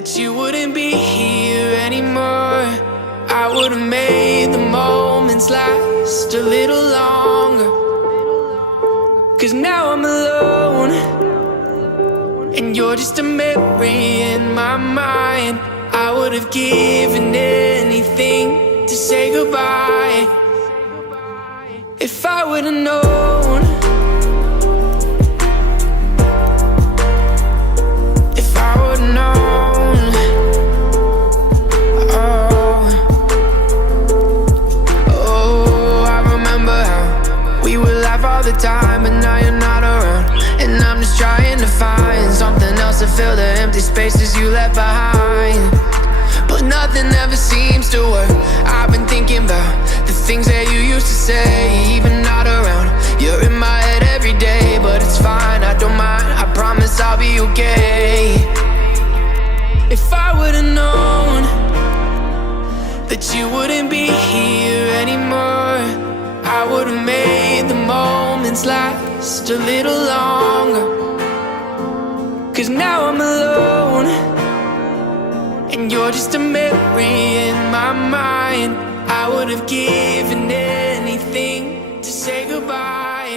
that you wouldn't be here anymore. I would've made the moments last a little longer. 'Cause now I'm alone, and you're just a memory in my mind. I would've given anything to say goodbye. If I would've known, if I would've known, oh, I remember how we would laugh all the time, but now you're not around. And I'm just trying to find something else to fill the empty spaces you left behind. But nothing ever seems to work. I've been thinking about the things that you used to say, even not around. You're in my head every day, but it's fine, I don't mind. I promise I'll be okay. If I would've known that you wouldn't be here anymore, I would've made the moments last a little longer. 'Cause now I'm alone, and you're just a memory in my mind. I would've given anything to say goodbye.